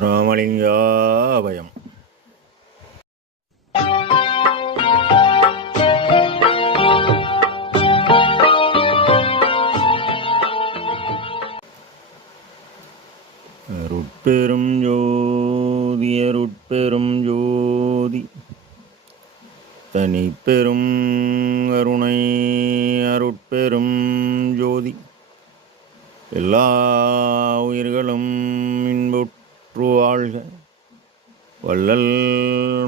ராமலிங்காபயம். அருட்பெரும் ஜோதி அருட்பெரும் ஜோதி தனிப்பெரும் கருணை அருட்பெரும் ஜோதி எல்லா உயிர்களும் இன்புற்று வாழ்க, வள்ளல்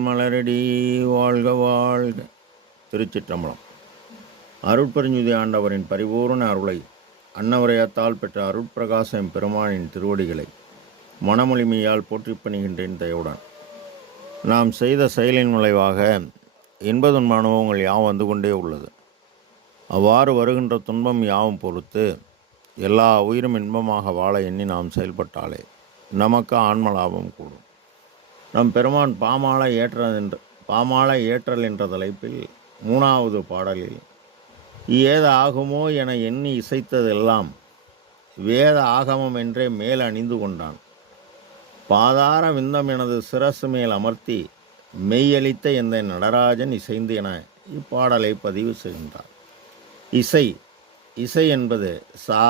மலரடி வாழ்க வாழ்க. திருச்சிற்றம்பலம். அருட்பெருஞ்சுதி ஆண்டவரின் பரிபூர்ண அருளை அன்னவரையத்தால் பெற்ற அருட்பிரகாசம் பெருமானின் திருவடிகளை மனமொழிமையால் போற்றிப் பணிகின்றேன் தயவுடன். நாம் செய்த செயலின் விளைவாக இன்பதுன்ப அனுபவங்கள் யாவும் வந்து கொண்டே உள்ளது. அவ்வாறு வருகின்ற துன்பம் யாவும் பொறுத்து எல்லா உயிரும் இன்பமாக வாழ எண்ணி நாம் செயல்பட்டாலே நமக்கு ஆன்ம லாபம் கூடும். நம் பெருமான் பாமாலை ஏற்றல் என்ற தலைப்பில் 3வது பாடலில் ஏத ஆகுமோ என எண்ணி இசைத்ததெல்லாம் வேத ஆகமம் என்றே மேல் அணிந்து கொண்டான். பாதார விந்தம் எனது சிரசு மேல் அமர்த்தி மெய்யளித்த எந்த நடராஜன் இசைந்து என இப்பாடலை பதிவு செய்கின்றார். இசை என்பது சா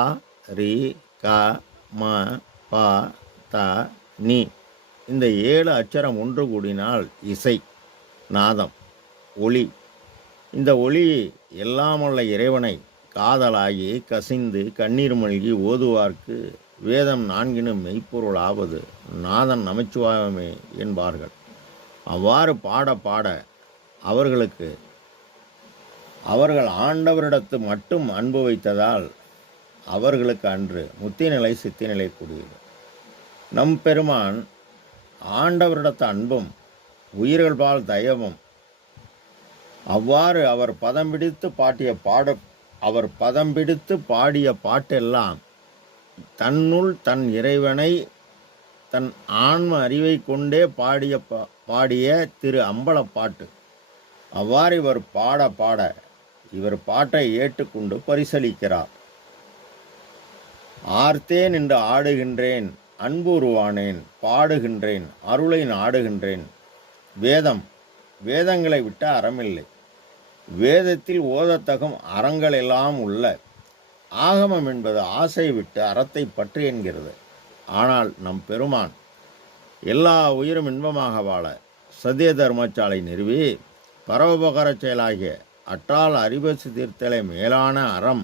ரி க ம ப த நி இந்த 7 அச்சரம் ஒன்று கூடினால் இசை, நாதம், ஒளி. இந்த ஒளி எல்லாமுள்ள இறைவனை காதலாகி கசிந்து கண்ணீர் மல்கி ஓதுவார்க்கு வேதம் 4 மெய்ப்பொருள் ஆவது நாதன் நமச்சிவாயமே என்பார்கள். அவ்வாறு பாட பாட அவர்கள் ஆண்டவரிடத்து மட்டும் அன்பு வைத்ததால் அவர்களுக்கு அன்று முத்திநிலை சித்திநிலை கூடியது. நம் பெருமான் ஆண்டவரிடத்து அன்பும் உயிர்கள் பால் தயவும் அவ்வாறு அவர் பதம் பிடித்து பாடிய பாட்டெல்லாம் தன்னுள் தன் இறைவனை தன் ஆன்ம அறிவை கொண்டே பாடிய திரு அம்பலப்பாட்டு. அவ்வாறு இவர் பாட பாட இவர் பாட்டை ஏற்றுக்கொண்டு பரிசளிக்கிறார். ஆர்த்தேன் என்று ஆடுகின்றேன், அன்புருவானேன், பாடுகின்றேன், அருளை நாடுகின்றேன். வேதங்களை விட்ட அறமில்லை, வேதத்தில் ஓதத்தகும் அறங்கள் எல்லாம் உள்ள. ஆகமம் என்பது ஆசை விட்டு அறத்தை பற்றி என்கிறது. ஆனால் நம் பெருமான் எல்லா உயிரும் இன்பமாக வாழ சத்திய தர்மசாலை நிறுவி பரோபகார செயலாகிய அற்றால் அறிவசு தீர்த்தலை மேலான அறம்.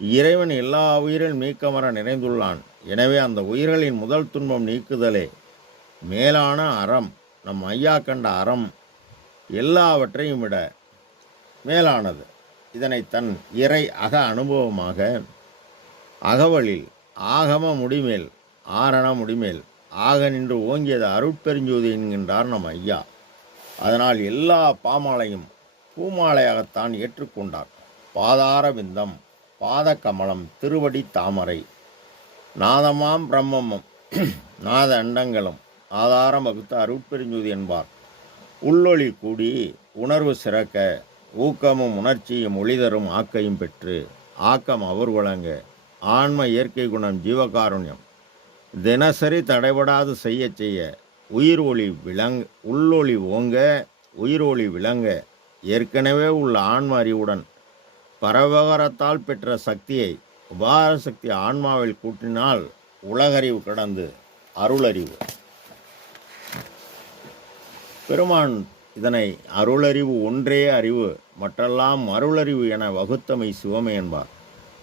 இறைவன் எல்லா உயிரில் மீக்கமர நிறைந்துள்ளான். எனவே அந்த உயிர்களின் முதல் துன்பம் நீக்குதலே மேலான அறம். நம் ஐயா கண்ட அறம் எல்லாவற்றையும் விட மேலானது. இதனை தன் இறை அக அனுபவமாக அகவலில் ஆகம முடிமேல் ஆரண முடிமேல் ஆக நின்று ஓங்கியது அருட்பெருஞ்சோதி என்கின்றார் நம் ஐயா. அதனால் எல்லா பாமாலையும் பூமாலையாகத்தான் ஏற்றுக்கொண்டார். பாதார விந்தம், பாத கமலம், திருவடி தாமரை, நாதமாம் பிரம்மமும் நாத அண்டங்களும் ஆதாரம் வகுத்த அருட்பெருஞ்சோதி என்பார். உள்ளொளி கூடி உணர்வு சிறக்க ஊக்கமும் உணர்ச்சியும் ஒளிதரும் ஆக்கையும் பெற்று ஆக்கம் அவர் வழங்க ஆன்ம இயற்கை குணம் ஜீவகாருண்யம் தினசரி தடைபடாது செய்ய உள்ளொளி ஓங்க உயிரொளி விளங்க ஏற்கனவே உள்ள ஆன்ம அறிவுடன் பரவகரத்தால் பெற்ற சக்தியை உபார சக்தி ஆன்மாவில் கூட்டினால் உலகறிவு கடந்து அருளறிவு. பெருமான் இதனை அருளறிவு ஒன்றே அறிவு, மற்றெல்லாம் அருளறிவு என வகுத்தமை சிவமே என்பார்.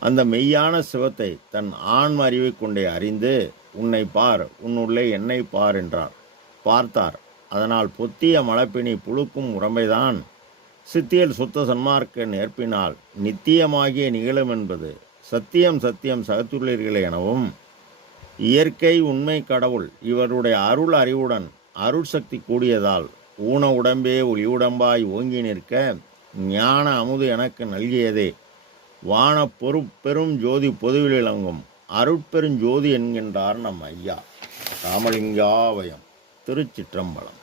அந்த மெய்யான சிவத்தை தன் ஆன்ம அறிவை கொண்டே அறிந்து உன்னை பார், உன்னுள்ளே என்னை பார் என்றார். பார்த்தார். அதனால் பொத்திய மலப்பினி புழுக்கும் உடம்பைதான் சித்தியல் சுத்த சன்மார்க்க நேர்ப்பினால் நித்தியமாகிய நிகழும் என்பது சத்தியம் சகத்துள்ளீர்களே எனவும் இயற்கை உண்மை கடவுள் இவருடைய அருள் அறிவுடன் அருள் சக்தி கூடியதால் ஊன உடம்பே ஒளி உடம்பாய் ஓங்கி நிற்க ஞான அமுது எனக்கு நல்கியதே வான பெரும் ஜோதி பொதுவில் விளங்கும் அருட்பெருஞ்சோதி என்கின்றார் நம் ஐயா. ராமலிங்காபயம். திருச்சிற்றம்பலம்.